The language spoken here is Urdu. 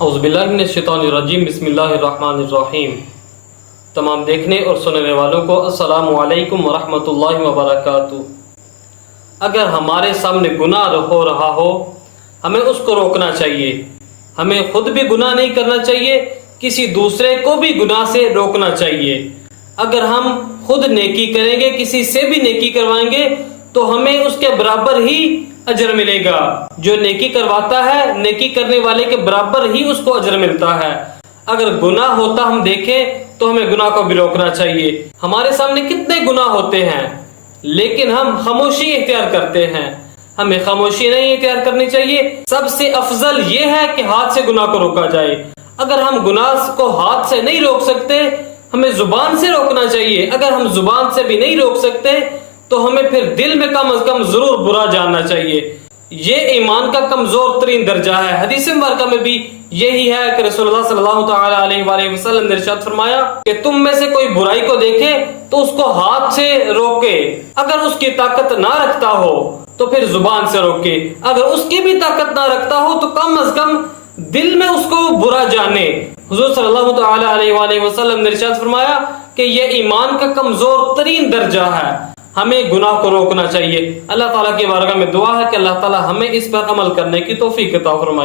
اعوذ باللہ من الشیطان الرجیم، بسم اللہ الرحمن الرحیم۔ تمام دیکھنے اور سننے والوں کو السلام علیکم ورحمۃ اللہ وبرکاتہ۔ اگر ہمارے سامنے گناہ ہو رہا ہو، ہمیں اس کو روکنا چاہیے۔ ہمیں خود بھی گناہ نہیں کرنا چاہیے، کسی دوسرے کو بھی گناہ سے روکنا چاہیے۔ اگر ہم خود نیکی کریں گے، کسی سے بھی نیکی کروائیں گے، تو ہمیں اس کے برابر ہی اجر ملے گا۔ جو نیکی کرواتا ہے، نیکی کرنے والے کے برابر ہی اس کو اجر ملتا ہے۔ اگر گناہ ہوتا ہم دیکھیں تو ہمیں گناہ کو بھی روکنا چاہیے۔ ہمارے سامنے کتنے گناہ ہوتے ہیں، لیکن ہم خاموشی اختیار کرتے ہیں۔ ہمیں خاموشی نہیں اختیار کرنی چاہیے۔ سب سے افضل یہ ہے کہ ہاتھ سے گناہ کو روکا جائے۔ اگر ہم گناہ کو ہاتھ سے نہیں روک سکتے، ہمیں زبان سے روکنا چاہیے۔ اگر ہم زبان سے بھی نہیں روک سکتے تو ہمیں پھر دل میں کم از کم ضرور برا جاننا چاہیے۔ یہ ایمان کا کمزور ترین درجہ ہے۔ حدیث مبارکہ میں بھی یہی ہے کہ رسول اللہ صلی اللہ تعالی علیہ وآلہ وسلم نے ارشاد فرمایا کہ تم میں سے کوئی برائی کو دیکھے تو اس کو ہاتھ سے روکے، اگر اس کی طاقت نہ رکھتا ہو تو پھر زبان سے روکے، اگر اس کی بھی طاقت نہ رکھتا ہو تو کم از کم دل میں اس کو برا جانے۔ حضور صلی اللہ تعالی علیہ وآلہ وسلم نے ارشاد فرمایا کہ یہ ایمان کا کمزور ترین درجہ ہے۔ ہمیں گناہ کو روکنا چاہیے۔ اللہ تعالیٰ کی بارگاہ میں دعا ہے کہ اللہ تعالیٰ ہمیں اس پر عمل کرنے کی توفیق عطا فرمائے۔